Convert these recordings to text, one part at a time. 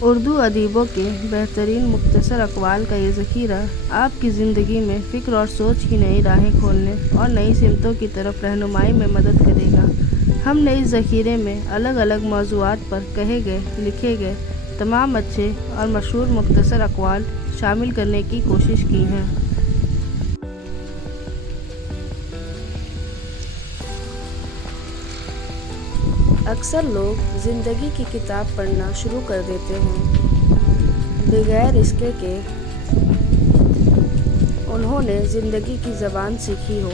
اردو ادیبوں کے بہترین مختصر اقوال کا یہ ذخیرہ آپ کی زندگی میں فکر اور سوچ کی نئی راہیں کھولنے اور نئی سمتوں کی طرف رہنمائی میں مدد کرے گا۔ ہم نے اس ذخیرے میں الگ الگ موضوعات پر کہے گئے، لکھے گئے تمام اچھے اور مشہور مختصر اقوال شامل کرنے کی کوشش کی ہے۔ اکثر لوگ زندگی کی کتاب پڑھنا شروع کر دیتے ہیں بغیر اس کے کہ انہوں نے زندگی کی زبان سیکھی ہو۔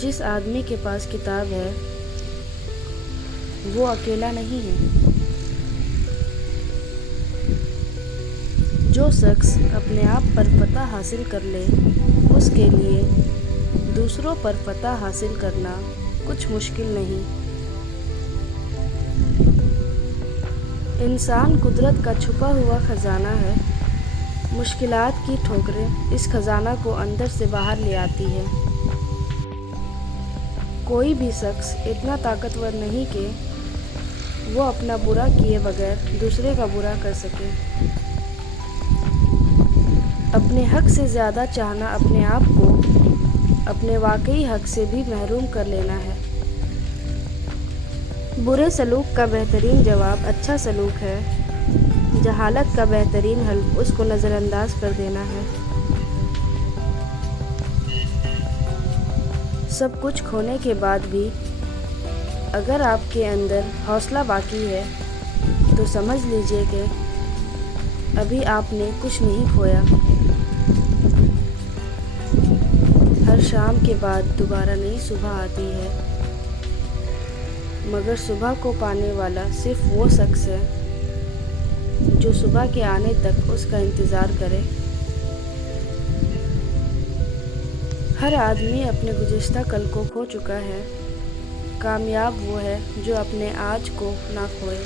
جس آدمی کے پاس کتاب ہے وہ اکیلا نہیں ہے۔ جو شخص اپنے آپ پر فتح حاصل کر لے اس کے لیے دوسروں پر فتح حاصل کرنا کچھ مشکل نہیں۔ انسان قدرت کا چھپا ہوا خزانہ ہے۔ مشکلات کی ٹھوکریں اس خزانہ کو اندر سے باہر لے آتی ہے۔ کوئی بھی شخص اتنا طاقتور نہیں کہ وہ اپنا برا کیے بغیر دوسرے کا برا کر سکے۔ اپنے حق سے زیادہ چاہنا اپنے آپ کو اپنے واقعی حق سے بھی محروم کر لینا ہے۔ برے سلوک کا بہترین جواب اچھا سلوک ہے۔ جہالت کا بہترین حل اس کو نظر انداز کر دینا ہے۔ سب کچھ کھونے کے بعد بھی اگر آپ کے اندر حوصلہ باقی ہے تو سمجھ لیجیے کہ ابھی آپ نے کچھ نہیں کھویا۔ ہر شام کے بعد دوبارہ نئی صبح آتی ہے، مگر صبح کو پانے والا صرف وہ شخص ہے جو صبح کے آنے تک اس کا انتظار کرے۔ ہر آدمی اپنے گزشتہ کل کو کھو چکا ہے۔ کامیاب وہ ہے جو اپنے آج کو نہ کھوئے۔